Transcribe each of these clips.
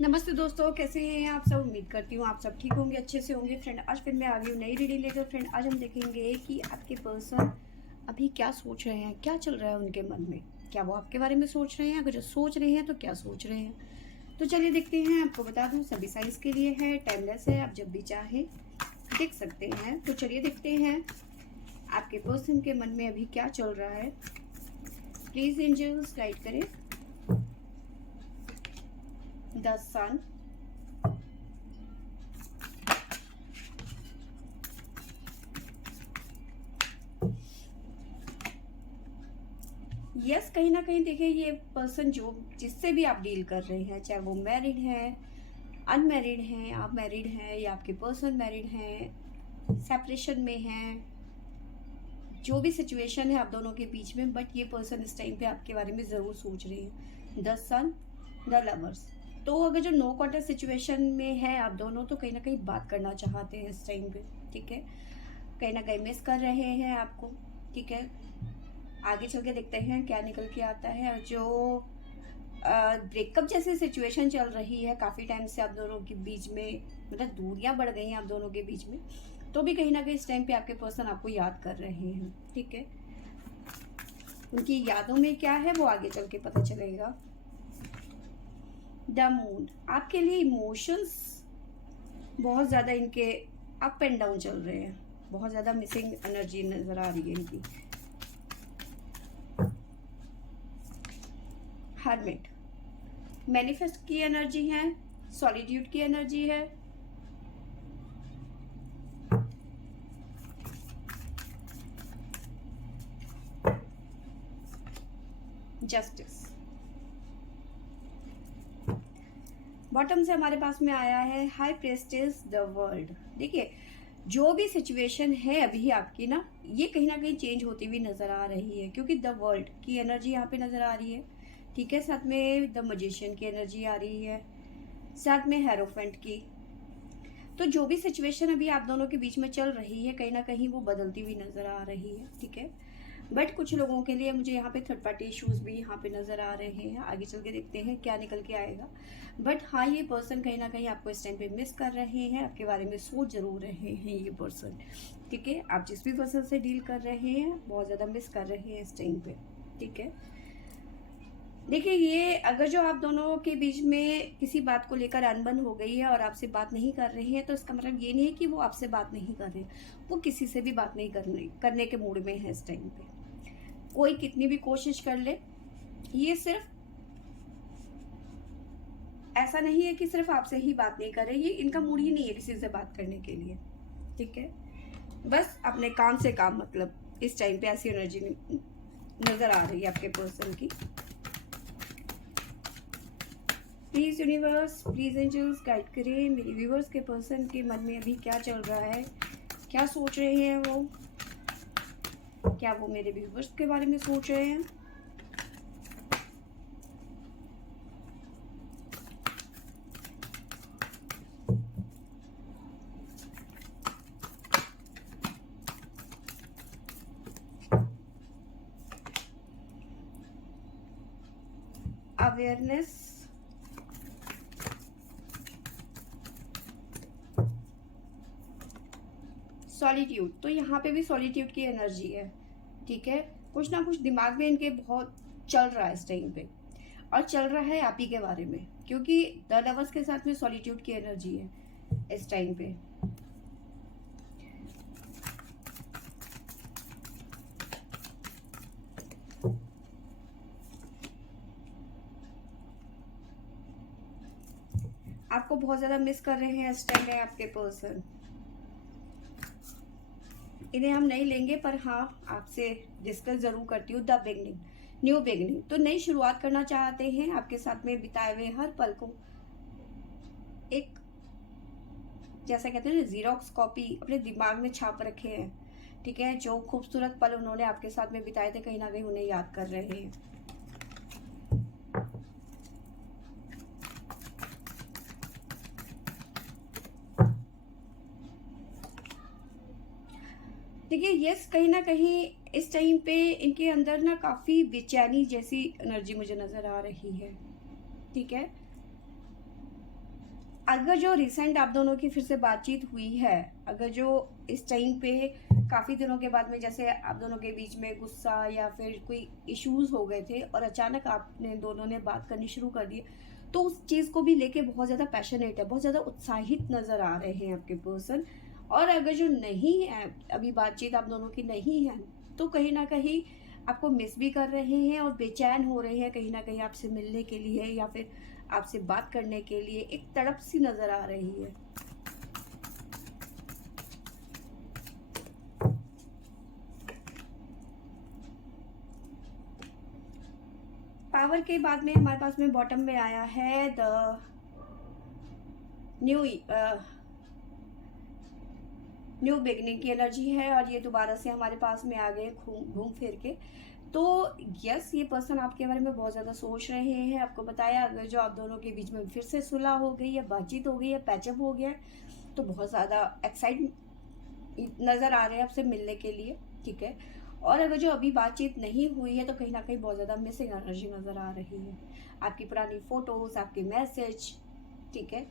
नमस्ते दोस्तों, कैसे हैं आप सब। उम्मीद करती हूँ आप सब ठीक होंगे, अच्छे से होंगे। फ्रेंड, आज फिर मैं आ गई हूँ नई रीडिंग लेकर। फ्रेंड, आज हम देखेंगे कि आपके पर्सन अभी क्या सोच रहे हैं, क्या चल रहा है उनके मन में। क्या वो आपके बारे में सोच रहे हैं? अगर जो सोच रहे हैं तो क्या सोच रहे हैं, तो चलिए देखते हैं। आपको बता दूँ, सभी साइज के लिए है, टाइमलेस है, आप जब भी चाहें देख सकते हैं। तो चलिए देखते हैं आपके पर्सन के मन में अभी क्या चल रहा है। प्लीज एंजल्स गाइड करें। द सन, यस, कहीं ना कहीं देखिए, ये पर्सन जो जिससे भी आप डील कर रहे हैं, चाहे वो मैरिड है, अनमैरिड हैं, आप मैरिड हैं या आपके पर्सन मैरिड हैं, सेपरेशन में हैं, जो भी सिचुएशन है आप दोनों के बीच में, बट ये पर्सन इस टाइम पे आपके बारे में ज़रूर सोच रहे हैं। The sun, the lovers. तो अगर जो नो कॉन्टेक्ट सिचुएशन में है आप दोनों, तो कहीं ना कहीं बात करना चाहते हैं इस टाइम पे। ठीक है, कहीं ना कहीं मिस कर रहे हैं आपको। ठीक है, आगे चल के देखते हैं क्या निकल के आता है। और जो ब्रेकअप जैसी सिचुएशन चल रही है काफ़ी टाइम से आप दोनों के बीच में, मतलब दूरियां बढ़ गई हैं आप दोनों के बीच में, तो भी कहीं ना कहीं इस टाइम पे आपके पर्सन आपको याद कर रहे हैं। ठीक है, उनकी यादों में क्या है वो आगे चल के पता चलेगा। द मून, आपके लिए इमोशंस बहुत ज़्यादा इनके अप एंड डाउन चल रहे हैं, बहुत ज़्यादा मिसिंग एनर्जी नज़र आ रही है इनकी। हर्मिट, मैनिफेस्ट की एनर्जी है, सॉलिट्यूड की एनर्जी है, जस्टिस। बॉटम से हमारे पास में आया है हाई प्रेस्टेज द वर्ल्ड। देखिए, जो भी सिचुएशन है अभी आपकी ना, ये कहीं ना कहीं चेंज होती हुई नजर आ रही है, क्योंकि द वर्ल्ड की एनर्जी यहाँ पे नजर आ रही है। ठीक है, साथ में द मजिशियन की एनर्जी आ रही है, साथ में हेरोफेंट की। तो जो भी सिचुएशन अभी आप दोनों के बीच में चल रही है, कहीं ना कहीं वो बदलती हुई नजर आ रही है। ठीक है, बट कुछ लोगों के लिए मुझे यहाँ पे थर्ड पार्टी इश्यूज भी यहाँ पे नजर आ रहे हैं। आगे चल के देखते हैं क्या निकल के आएगा। बट हाँ, ये पर्सन कहीं ना कहीं आपको इस टाइम पे मिस कर रहे हैं, आपके बारे में सोच जरूर रहे हैं ये पर्सन। ठीक है, आप जिस भी पर्सन से डील कर रहे हैं बहुत ज़्यादा मिस कर रहे हैं इस टाइम पे। ठीक है, देखिए, ये अगर जो आप दोनों के बीच में किसी बात को लेकर अनबन हो गई है और आपसे बात नहीं कर रहे हैं, तो इसका मतलब ये नहीं है कि वो आपसे बात नहीं कर रहे, वो किसी से भी बात नहीं करने के मूड में है इस टाइम पे। कोई कितनी भी कोशिश कर ले, ये सिर्फ ऐसा नहीं है कि सिर्फ आपसे ही बात नहीं कर रहे, ये इनका मूड ही नहीं है किसी से बात करने के लिए। ठीक है, बस अपने काम से काम, मतलब इस टाइम पे ऐसी एनर्जी नजर आ रही है आपके पर्सन की। Please universe, please angels guide करें मेरे व्यूवर्स के पर्सन के मन में अभी क्या चल रहा है, क्या सोच रहे हैं वो, क्या वो मेरे व्यूवर्स के बारे में सोच रहे हैं। अवेयरनेस, सॉलिट्यूड, तो यहाँ पे भी सॉलिट्यूड की एनर्जी है। ठीक है, कुछ ना कुछ दिमाग में इनके बहुत चल रहा है इस टाइम पे, और चल रहा है आप ही के बारे में, क्योंकि द लवर्स के साथ में सॉलिट्यूड की एनर्जी है इस टाइम पे। आपको बहुत ज्यादा मिस कर रहे हैं इस टाइम में आपके पर्सन। इन्हें हम नहीं लेंगे, पर हाँ, आपसे डिस्कस जरूर करती हूँ। द बिगनिंग, न्यू बिगनिंग, तो नई शुरुआत करना चाहते हैं, आपके साथ में बिताए हुए हर पल को एक, जैसा कहते हैं, जीरोक्स कॉपी अपने दिमाग में छाप रखे हैं। ठीक है, जो खूबसूरत पल उन्होंने आपके साथ में बिताए थे, कहीं ना कहीं उन्हें याद कर रहे हैं। देखिए, यस, कहीं ना कहीं इस टाइम पे इनके अंदर ना काफी बेचैनी जैसी एनर्जी मुझे नजर आ रही है। ठीक है, अगर जो रिसेंट आप दोनों की फिर से बातचीत हुई है, अगर जो इस टाइम पे काफ़ी दिनों के बाद में जैसे आप दोनों के बीच में गुस्सा या फिर कोई इश्यूज हो गए थे और अचानक आपने दोनों ने बात करनी शुरू कर दी, तो उस चीज़ को भी लेके बहुत ज़्यादा पैशनेट है, बहुत ज़्यादा उत्साहित नज़र आ रहे हैं आपके पर्सन। और अगर जो नहीं है, अभी बातचीत आप दोनों की नहीं है, तो कहीं ना कहीं आपको मिस भी कर रहे हैं और बेचैन हो रहे हैं कहीं ना कहीं आपसे मिलने के लिए या फिर आपसे बात करने के लिए, एक तड़प सी नजर आ रही है। पावर के बाद में हमारे पास में बॉटम में आया है द न्यू न्यू बिगनिंग की एनर्जी है और ये दोबारा से हमारे पास में आ गए घूम फिर के। तो यस, ये पर्सन आपके बारे में बहुत ज़्यादा सोच रहे हैं। आपको बताया, अगर जो आप दोनों के बीच में फिर से सुलह हो गई है, बातचीत हो गई है, पैचअप हो गया है, तो बहुत ज़्यादा एक्साइट नज़र आ रहे हैं आपसे मिलने के लिए, ठीक है। और अगर जो अभी बातचीत नहीं हुई है तो कहीं ना कहीं बहुत ज़्यादा मिसिंग एनर्जी नज़र आ रही है, आपकी पुरानी फोटोज़, आपके मैसेज, ठीक है।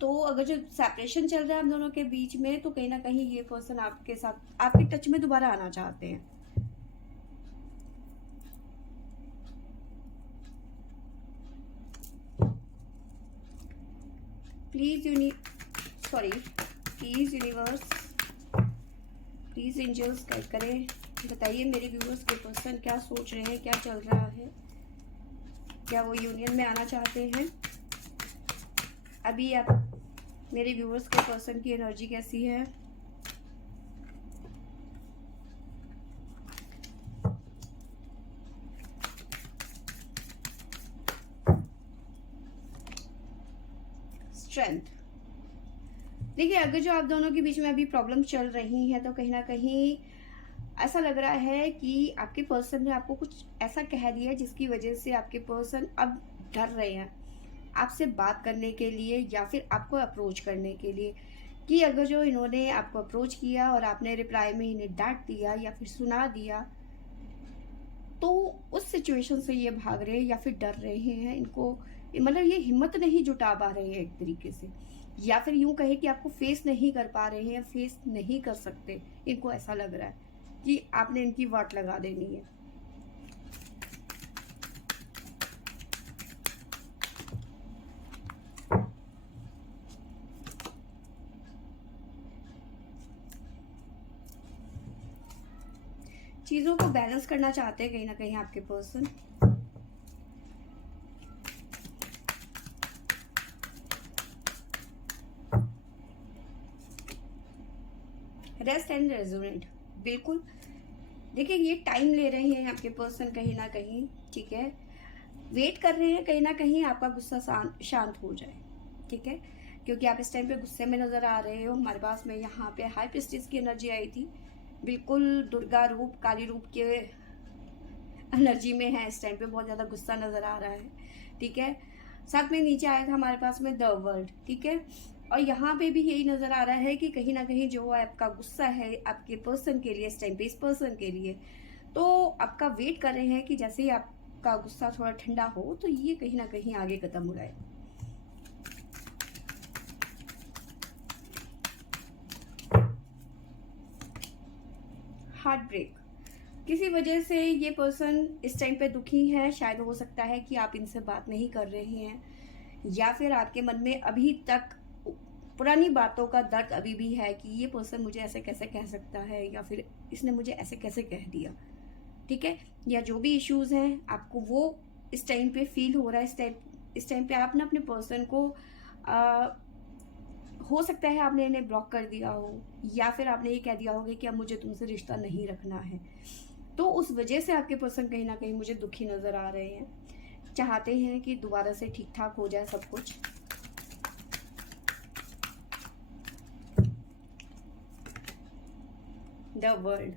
तो अगर जो सेपरेशन चल रहा है हम दोनों के बीच में, तो कहीं ना कहीं ये पर्सन आपके साथ आपके टच में दोबारा आना चाहते हैं। Please please universe, please angels guide करें, बताइए मेरे व्यूअर्स के पर्सन क्या सोच रहे हैं, क्या चल रहा है, क्या वो यूनियन में आना चाहते हैं। अभी आप मेरे व्यूअर्स के पर्सन की एनर्जी कैसी है। स्ट्रेंथ, देखिए अगर जो आप दोनों के बीच में अभी प्रॉब्लम चल रही है तो कहीं ना कहीं ऐसा लग रहा है कि आपके पर्सन ने आपको कुछ ऐसा कह दिया जिसकी वजह से आपके पर्सन अब डर रहे हैं आपसे बात करने के लिए या फिर आपको अप्रोच करने के लिए, कि अगर जो इन्होंने आपको अप्रोच किया और आपने रिप्लाई में इन्हें डांट दिया या फिर सुना दिया, तो उस सिचुएशन से ये भाग रहे हैं या फिर डर रहे हैं। इनको मतलब ये हिम्मत नहीं जुटा पा रहे हैं एक तरीके से, या फिर यूं कहे कि आपको फेस नहीं कर पा रहे हैं, फेस नहीं कर सकते। इनको ऐसा लग रहा है कि आपने इनकी वाट लगा देनी है। चीजों को बैलेंस करना चाहते हैं कहीं ना कहीं आपके पर्सन। रेस्ट एंड रेजोनेट, बिल्कुल। देखिए ये टाइम ले रहे हैं आपके पर्सन कहीं ना कहीं, ठीक है। वेट कर रहे हैं कहीं ना कहीं आपका गुस्सा शांत हो जाए, ठीक है, क्योंकि आप इस टाइम पे गुस्से में नजर आ रहे हो। हमारे पास में यहाँ पे हाई प्रीस्टिस की एनर्जी आई थी, बिल्कुल दुर्गा रूप, काली रूप के एनर्जी में है इस टाइम पे, बहुत ज्यादा गुस्सा नजर आ रहा है, ठीक है। साथ में नीचे आया था हमारे पास में द वर्ल्ड, ठीक है। और यहाँ पे भी यही नजर आ रहा है कि कहीं ना कहीं जो आपका गुस्सा है आपके पर्सन के लिए इस टाइम पे, इस पर्सन के लिए, तो आपका वेट कर रहे हैं कि जैसे ही आपका गुस्सा थोड़ा ठंडा हो तो ये कहीं ना कहीं आगे कदम उड़ाए। हार्ट ब्रेक, किसी वजह से ये पर्सन इस टाइम पे दुखी है। शायद हो सकता है कि आप इनसे बात नहीं कर रहे हैं, या फिर आपके मन में अभी तक पुरानी बातों का दर्द अभी भी है कि ये पर्सन मुझे ऐसे कैसे कह सकता है, या फिर इसने मुझे ऐसे कैसे कह दिया, ठीक है। या जो भी इश्यूज हैं आपको वो इस टाइम पे फील हो रहा है। इस टाइम पे आप ना अपने पर्सन को हो सकता है आपने इन्हें ब्लॉक कर दिया हो, या फिर आपने ये कह दिया होगा कि अब मुझे तुमसे रिश्ता नहीं रखना है। तो उस वजह से आपके पर्सन कहीं ना कहीं मुझे दुखी नजर आ रहे हैं, चाहते हैं कि दोबारा से ठीक ठाक हो जाए सब कुछ। द वर्ल्ड,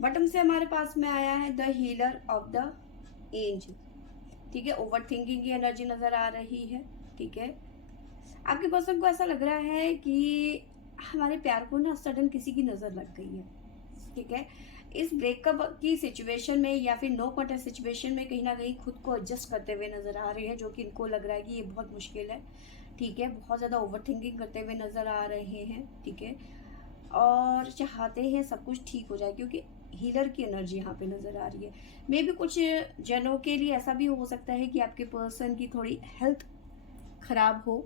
बॉटम से हमारे पास में आया है द हीलर ऑफ द एंज, ठीक है। ओवर थिंकिंग की एनर्जी नजर आ रही है, ठीक है। आपके पर्सन को ऐसा लग रहा है कि हमारे प्यार को ना सडन किसी की नजर लग गई है, ठीक है। इस ब्रेकअप की सिचुएशन में या फिर नो कॉन्टेक्ट सिचुएशन में कहीं ना कहीं खुद को एडजस्ट करते हुए नजर आ रहे हैं, जो कि इनको लग रहा है कि ये बहुत मुश्किल है। ठीक है, बहुत ज़्यादा ओवर थिंकिंग करते हुए नजर आ रहे हैं। ठीक है, और चाहते हैं सब कुछ ठीक हो जाए, क्योंकि हीलर की एनर्जी यहाँ पे नजर आ रही है। मे भी कुछ जनों के लिए ऐसा भी हो सकता है कि आपके पर्सन की थोड़ी हेल्थ खराब हो।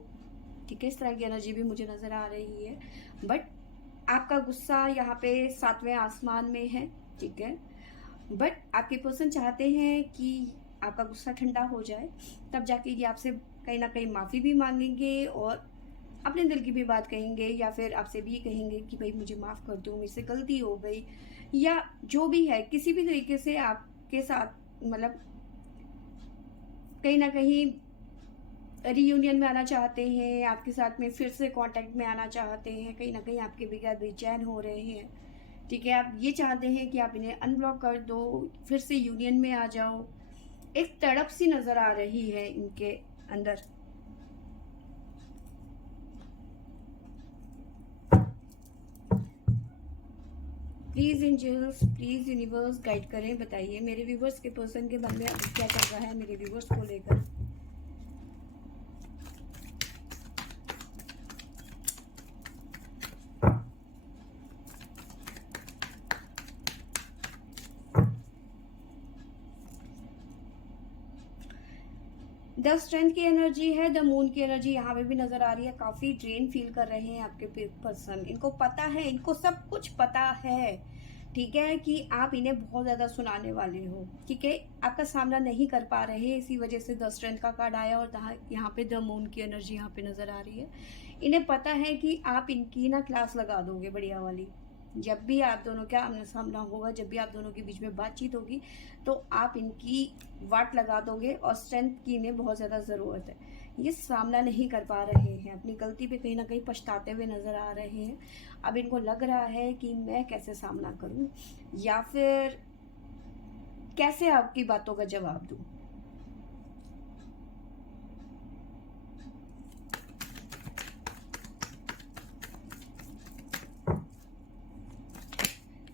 ठीक है, इस तरह की एनर्जी भी मुझे नजर आ रही है। बट आपका गुस्सा यहाँ पे 7वें आसमान में है। ठीक है, बट आपके पर्सन चाहते हैं कि आपका गुस्सा ठंडा हो जाए, तब जाके ये आपसे कहीं ना कहीं माफ़ी भी मांगेंगे और अपने दिल की भी बात कहेंगे, या फिर आपसे भी कहेंगे कि भाई मुझे माफ़ कर दो, मेरे से गलती हो गई, या जो भी है किसी भी तरीके से आपके साथ मतलब कहीं ना कहीं रीयूनियन में आना चाहते हैं, आपके साथ में फिर से कांटेक्ट में आना चाहते हैं, कहीं ना कहीं आपके बगैर बेचैन हो रहे हैं। ठीक है, आप ये चाहते हैं कि आप इन्हें अनब्लॉक कर दो, फिर से यूनियन में आ जाओ। एक तड़प सी नज़र आ रही है इनके अंदर। Please angels, please universe guide करें, बताइए मेरे व्यूवर्स के पर्सन के मन में अब क्या चल रहा है मेरे व्यूवर्स को लेकर। द स्ट्रेंथ की एनर्जी है, द मून की एनर्जी यहाँ पे भी नजर आ रही है। काफी ड्रेन फील कर रहे हैं आपके पर्सन। इनको पता है, इनको सब कुछ पता है। ठीक है, कि आप इन्हें बहुत ज्यादा सुनाने वाले हो। ठीक है, आपका सामना नहीं कर पा रहे, इसी वजह से द स्ट्रेंथ का कार्ड आया और यहाँ पे द मून की एनर्जी यहाँ पे नजर आ रही है। इन्हें पता है कि आप इनकी ना क्लास लगा दोगे बढ़िया वाली। जब भी आप दोनों का आमना सामना होगा, जब भी आप दोनों के बीच में बातचीत होगी, तो आप इनकी वाट लगा दोगे। और स्ट्रेंथ की इन्हें बहुत ज़्यादा ज़रूरत है। ये सामना नहीं कर पा रहे हैं, अपनी गलती पे कहीं ना कहीं पछताते हुए नज़र आ रहे हैं। अब इनको लग रहा है कि मैं कैसे सामना करूं, या फिर कैसे आपकी बातों का जवाब दूं।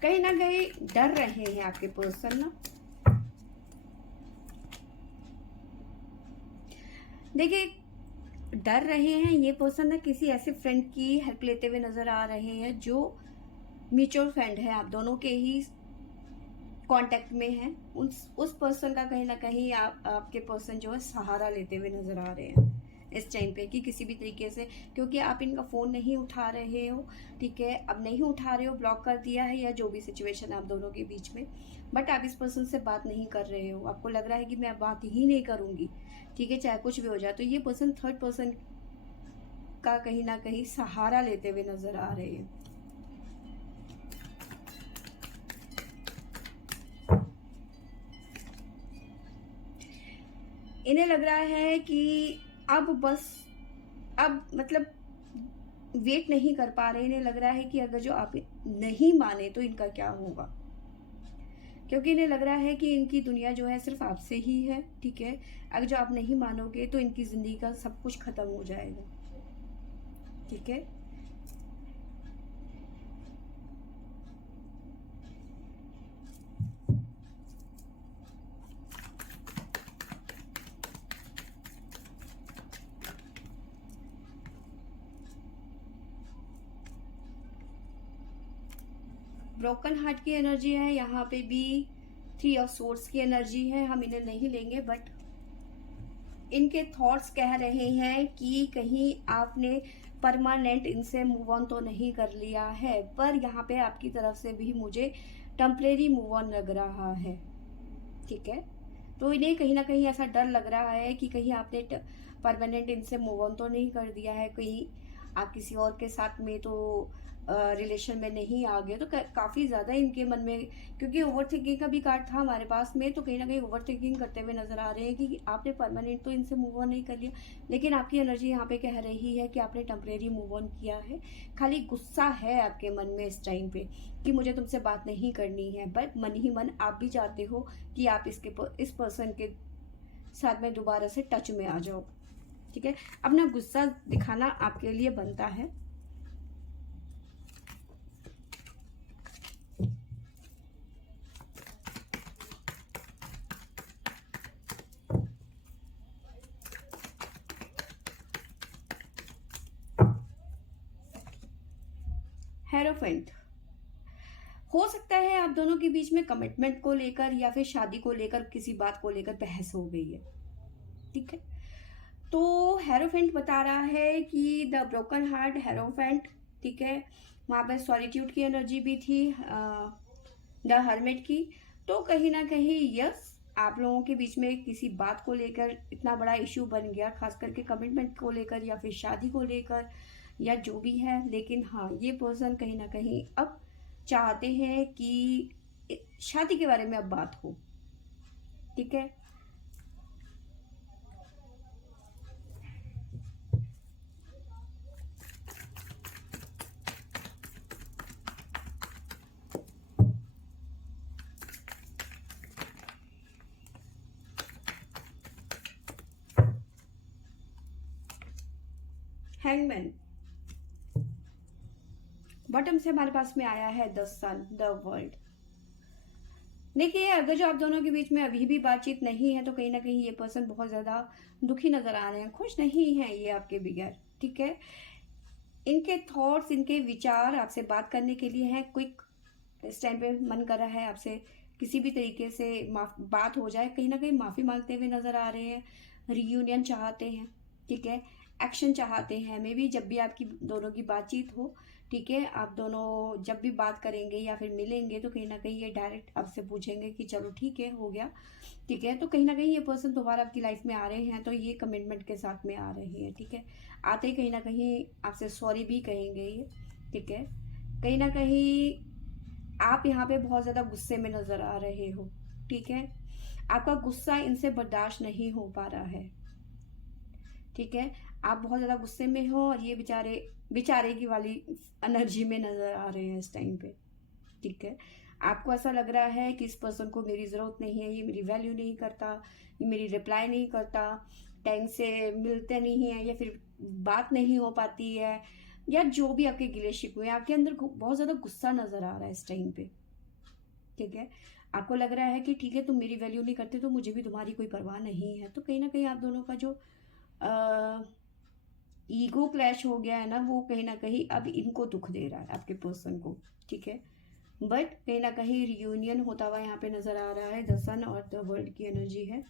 कहीं ना कहीं डर रहे हैं आपके पर्सन ना। देखिए, डर रहे हैं ये पर्सन ना, किसी ऐसे फ्रेंड की हेल्प लेते हुए नजर आ रहे हैं जो म्यूचुअल फ्रेंड है, आप दोनों के ही कांटेक्ट में है। उस पर्सन का कहीं ना कहीं आपके पर्सन जो है सहारा लेते हुए नजर आ रहे हैं इस टाइम पे, कि किसी भी तरीके से, क्योंकि आप इनका फ़ोन नहीं उठा रहे हो। ठीक है, अब नहीं उठा रहे हो, ब्लॉक कर दिया है, या जो भी सिचुएशन है आप दोनों के बीच में। बट आप इस पर्सन से बात नहीं कर रहे हो, आपको लग रहा है कि मैं बात ही नहीं करूंगी। ठीक है, चाहे कुछ भी हो जाए। तो ये पर्सन थर्ड पर्सन का कहीं ना कहीं सहारा लेते हुए नजर आ रहे हैं। इन्हें लग रहा है कि अब बस, अब मतलब वेट नहीं कर पा रहे। इन्हें लग रहा है कि अगर जो आप नहीं माने तो इनका क्या होगा, क्योंकि इन्हें लग रहा है कि इनकी दुनिया जो है सिर्फ आपसे ही है। ठीक है, अगर जो आप नहीं मानोगे तो इनकी ज़िंदगी का सब कुछ ख़त्म हो जाएगा। ठीक है, ब्रोकन हार्ट की एनर्जी है यहाँ पे भी। 3 ऑफ सोर्ड्स की एनर्जी है, हम इन्हें नहीं लेंगे। बट इनके थॉट्स कह रहे हैं कि कहीं आपने परमानेंट इनसे मूव ऑन तो नहीं कर लिया है, पर यहाँ पे आपकी तरफ से भी मुझे टेम्परेरी मूव ऑन लग रहा है। ठीक है, तो इन्हें कहीं ना कहीं ऐसा डर लग रहा है कि कहीं आपने परमानेंट इनसे मूव ऑन तो नहीं कर दिया है, कहीं आप किसी और के साथ में तो रिलेशन में नहीं आ गए। तो काफ़ी ज़्यादा इनके मन में, क्योंकि ओवर थिंकिंग का भी कार्ड था हमारे पास में, तो कहीं ना कहीं ओवर थिंकिंग करते हुए नजर आ रहे हैं कि आपने परमानेंट तो इनसे मूव ऑन नहीं कर लिया, लेकिन आपकी एनर्जी यहाँ पे कह रही है कि आपने टेम्परेरी मूव ऑन किया है। खाली गुस्सा है आपके मन में इस टाइम पे कि मुझे तुमसे बात नहीं करनी है, बट मन ही मन आप भी चाहते हो कि आप इस पर्सन के साथ में दोबारा से टच में आ जाओ। ठीक है, अपना गुस्सा दिखाना आपके लिए बनता है। हेरोफेंट, हो सकता है आप दोनों के बीच में कमिटमेंट को लेकर या फिर शादी को लेकर किसी बात को लेकर बहस हो गई है, ठीक है। तो हेरोफेंट बता रहा है कि द ब्रोकन हार्ट हेरोफेंट, ठीक है। वहाँ पर सॉलिट्यूड की एनर्जी भी थी, द हर्मिट की। तो कहीं ना कहीं यस, आप लोगों के बीच में किसी बात को लेकर इतना बड़ा इशू बन गया, खास करके कमिटमेंट को लेकर या फिर शादी को लेकर या जो भी है। लेकिन हाँ, ये पर्सन कहीं ना कहीं अब चाहते हैं कि शादी के बारे में अब बात हो, ठीक है। हैंगमैन, बॉटम से हमारे पास में आया है द सन, द वर्ल्ड। देखिए, अगर जो आप दोनों के बीच में अभी भी बातचीत नहीं है तो कहीं ना कहीं ये पर्सन बहुत ज्यादा दुखी नजर आ रहे हैं, खुश नहीं है ये आपके बगैर, ठीक है। इनके थॉट्स, इनके विचार आपसे बात करने के लिए हैं। क्विक इस टाइम पे मन कर रहा है आपसे किसी भी तरीके से बात हो जाए, कहीं ना कहीं माफी मांगते हुए नजर आ रहे हैं, रियूनियन चाहते हैं, ठीक है। एक्शन चाहते हैं, मे बी जब भी आपकी दोनों की बातचीत हो, ठीक है, आप दोनों जब भी बात करेंगे या फिर मिलेंगे तो कहीं ना कहीं ये डायरेक्ट आपसे पूछेंगे कि चलो ठीक है, हो गया, ठीक है। तो कहीं ना कहीं ये पर्सन दोबारा आपकी लाइफ में आ रहे हैं तो ये कमिटमेंट के साथ में आ रहे हैं, ठीक है। आते ही कहीं ना कहीं आपसे सॉरी भी कहेंगे ये, ठीक है। कहीं ना कहीं आप यहाँ पे बहुत ज्यादा गुस्से में नजर आ रहे हो, ठीक है। आपका गुस्सा इनसे बर्दाश्त नहीं हो पा रहा है, ठीक है। आप बहुत ज्यादा गुस्से में हो और ये बेचारे बेचारे की वाली एनर्जी में नजर आ रहे हैं इस टाइम पे, ठीक है। आपको ऐसा लग रहा है कि इस पर्सन को मेरी जरूरत नहीं है, ये मेरी वैल्यू नहीं करता, ये मेरी रिप्लाई नहीं करता, टाइम से मिलते नहीं है या फिर बात नहीं हो पाती है, या जो भी आपके गिले शिकवे हैं, आपके अंदर बहुत ज्यादा गुस्सा नजर आ रहा है इस टाइम पे, ठीक है। आपको लग रहा है कि ठीक है, तुम मेरी वैल्यू नहीं करते तो मुझे भी तुम्हारी कोई परवाह नहीं है। तो कहीं ना कहीं आप दोनों का जो ईगो क्लैश हो गया है ना, वो कहीं ना कहीं अब इनको दुख दे रहा है आपके पर्सन को, ठीक है। बट कहीं ना कहीं रियूनियन होता हुआ यहाँ पे नजर आ रहा है, द सन और द वर्ल्ड की एनर्जी है,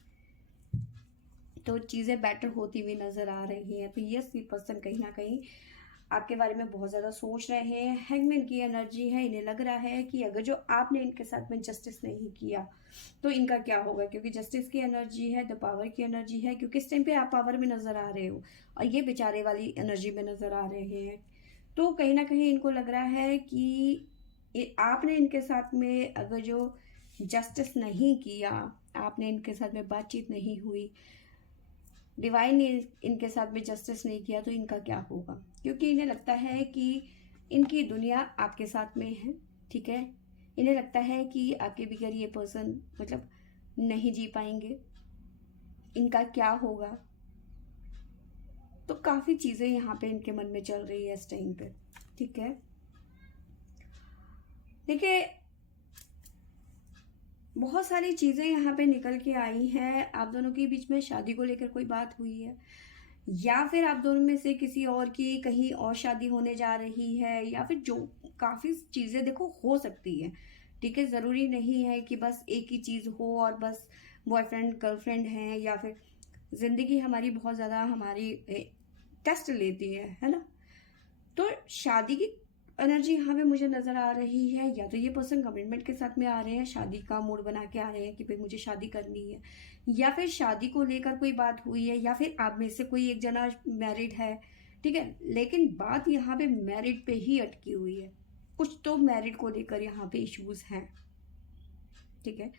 तो चीजें बेटर होती हुई नजर आ रही हैं। तो यस, ये पर्सन कहीं ना कहीं आपके बारे में बहुत ज़्यादा सोच रहे हैं। हैंगमैन की एनर्जी है, इन्हें लग रहा है कि अगर जो आपने इनके साथ में जस्टिस नहीं किया तो इनका क्या होगा, क्योंकि जस्टिस की एनर्जी है, द पावर की एनर्जी है, क्योंकि इस टाइम पे आप पावर में नजर आ रहे हो और ये बेचारे वाली एनर्जी में नजर आ रहे हैं। तो कहीं ना कहीं इनको लग रहा है कि आपने इनके साथ में अगर जो जस्टिस नहीं किया, आपने इनके साथ में बातचीत नहीं हुई, डिवाइन ने इनके साथ में जस्टिस नहीं किया तो इनका क्या होगा, क्योंकि इन्हें लगता है कि इनकी दुनिया आपके साथ में है, ठीक है। इन्हें लगता है कि आपके बगैर ये पर्सन मतलब नहीं जी पाएंगे, इनका क्या होगा। तो काफी चीजें यहाँ पे इनके मन में चल रही है इस टाइम पे, ठीक है। देखिए, बहुत सारी चीजें यहाँ पे निकल के आई हैं। आप दोनों के बीच में शादी को लेकर कोई बात हुई है, या फिर आप दोनों में से किसी और की कहीं और शादी होने जा रही है, या फिर जो काफी चीजें देखो हो सकती है, ठीक है। जरूरी नहीं है कि बस एक ही चीज हो और बस बॉयफ्रेंड गर्लफ्रेंड है, या फिर जिंदगी हमारी बहुत ज्यादा हमारी टेस्ट लेती है ना। तो शादी की एनर्जी यहाँ पे मुझे नजर आ रही है, या तो ये पर्सन कमिटमेंट के साथ में आ रहे हैं, शादी का मूड बना के आ रहे हैं कि भाई मुझे शादी करनी है, या फिर शादी को लेकर कोई बात हुई है, या फिर आप में से कोई एक जना मैरिड है, ठीक है। लेकिन बात यहाँ पे मैरिड पे ही अटकी हुई है, कुछ तो मैरिड को लेकर यहाँ पे इश्यूज हैं, ठीक है।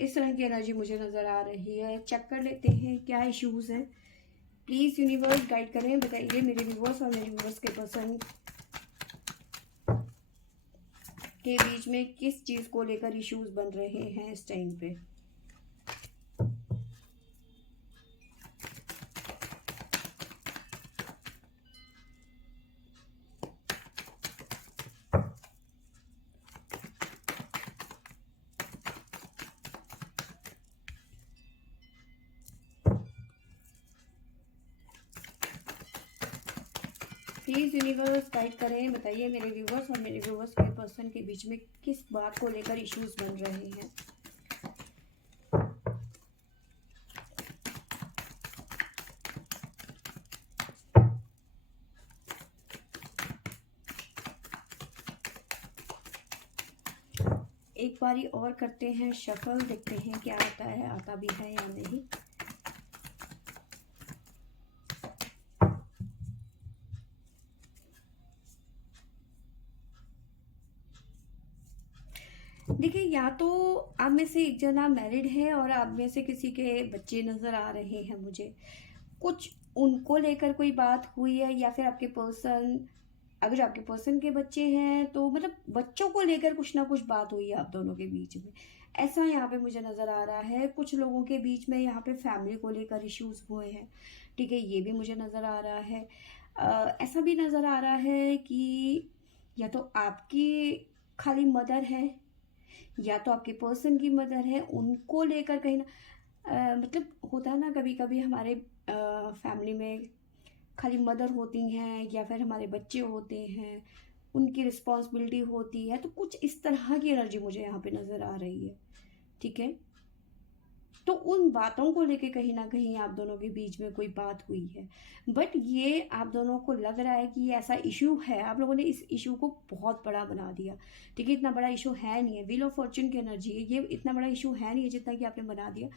इस तरह की एनर्जी मुझे नजर आ रही है। चेक कर लेते हैं क्या इश्यूज हैं। प्लीज यूनिवर्स गाइड करें, बताइए मेरे व्यूवर्स और मेरे व्यूवर्स के पर्सन के बीच में किस चीज को लेकर इश्यूज बन रहे हैं इस टाइम पे। प्लीज़ यूनिवर्स गाइड करें, बताइए मेरे व्यूवर्स और मेरे व्यूवर्स के पर्सन के बीच में किस बात को लेकर इश्यूज बन रहे हैं। एक बारी और करते हैं शफल, देखते हैं क्या आता है, आता भी है या नहीं। देखिए, या तो आप में से एक जना मैरिड है और आप में से किसी के बच्चे नज़र आ रहे हैं मुझे। कुछ उनको लेकर कोई बात हुई है, या फिर आपके पर्सन, अगर आपके पर्सन के बच्चे हैं तो मतलब बच्चों को लेकर कुछ ना कुछ बात हुई है आप दोनों के बीच में, ऐसा यहाँ पे मुझे नज़र आ रहा है। कुछ लोगों के बीच में यहाँ पे फैमिली को लेकर इश्यूज हुए हैं, ठीक है, ये भी मुझे नज़र आ रहा है। ऐसा भी नज़र आ रहा है कि या तो आपकी खाली मदर है, या तो आपके पर्सन की मदर है, उनको लेकर कहीं ना मतलब होता है ना कभी कभी हमारे फैमिली में खाली मदर होती हैं या फिर हमारे बच्चे होते हैं, उनकी रिस्पॉन्सिबिलिटी होती है, तो कुछ इस तरह की एनर्जी मुझे यहाँ पे नज़र आ रही है, ठीक है। तो उन बातों को लेके कहीं ना कहीं आप दोनों के बीच में कोई बात हुई है, बट ये आप दोनों को लग रहा है कि ये ऐसा इशू है, आप लोगों ने इस इशू को बहुत बड़ा बना दिया, ठीक है। इतना बड़ा इशू है नहीं है, व्हील ऑफ फॉर्चून की एनर्जी है, ये इतना बड़ा इशू है नहीं है जितना कि आपने बना दिया,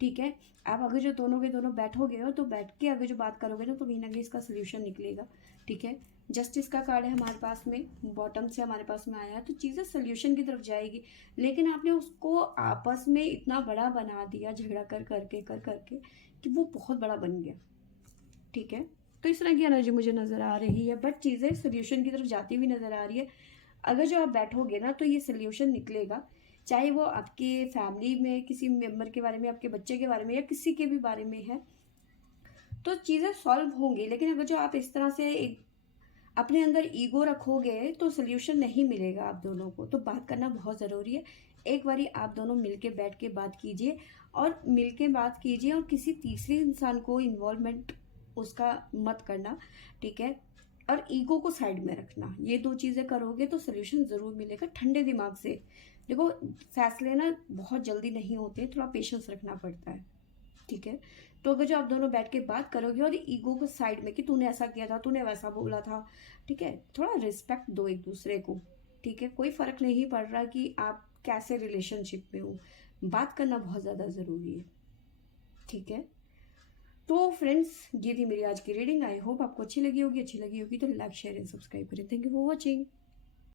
ठीक है। आप अगर जो दोनों के दोनों बैठोगे हो तो बैठ के अगर जो बात करोगे ना तो कहीं ना कहीं इसका सोल्यूशन निकलेगा, ठीक है। जस्टिस का कार्ड है हमारे पास में, बॉटम से हमारे पास में आया है, तो चीज़ें सोल्यूशन की तरफ जाएगी। लेकिन आपने उसको आपस में इतना बड़ा बना दिया, झगड़ा कर करके कि वो बहुत बड़ा बन गया, ठीक है। तो इस तरह की एनर्जी मुझे नज़र आ रही है, बट चीज़ें सोल्यूशन की तरफ जाती हुई नज़र आ रही है। अगर जो आप बैठोगे ना तो ये सोल्यूशन निकलेगा, चाहे वो आपके फैमिली में किसी मेंबर के बारे में, आपके बच्चे के बारे में, या किसी के भी बारे में है, तो चीज़ें सॉल्व होंगी। लेकिन अगर जो आप इस तरह से एक अपने अंदर ईगो रखोगे तो सोल्यूशन नहीं मिलेगा आप दोनों को। तो बात करना बहुत ज़रूरी है। एक बारी आप दोनों मिलके बैठ के बात कीजिए, और मिलके बात कीजिए, और किसी तीसरे इंसान को इन्वॉल्वमेंट उसका मत करना, ठीक है। और ईगो को साइड में रखना, ये दो चीज़ें करोगे तो सोल्यूशन ज़रूर मिलेगा ठंडे दिमाग से। देखो, फैसले ना बहुत जल्दी नहीं होते, थोड़ा पेशेंस रखना पड़ता है, ठीक है। तो अगर जो आप दोनों बैठ के बात करोगे और ईगो को साइड में कि तूने ऐसा किया था, तूने वैसा बोला था, ठीक है, थोड़ा रिस्पेक्ट दो एक दूसरे को, ठीक है। कोई फर्क नहीं पड़ रहा कि आप कैसे रिलेशनशिप में हो, बात करना बहुत ज़्यादा ज़रूरी है, ठीक है। तो फ्रेंड्स, ये थी मेरी आज की रीडिंग। आई होप आपको अच्छी लगी होगी, अच्छी लगी होगी तो लाइक शेयर एंड सब्सक्राइब करें। Thank you for watching.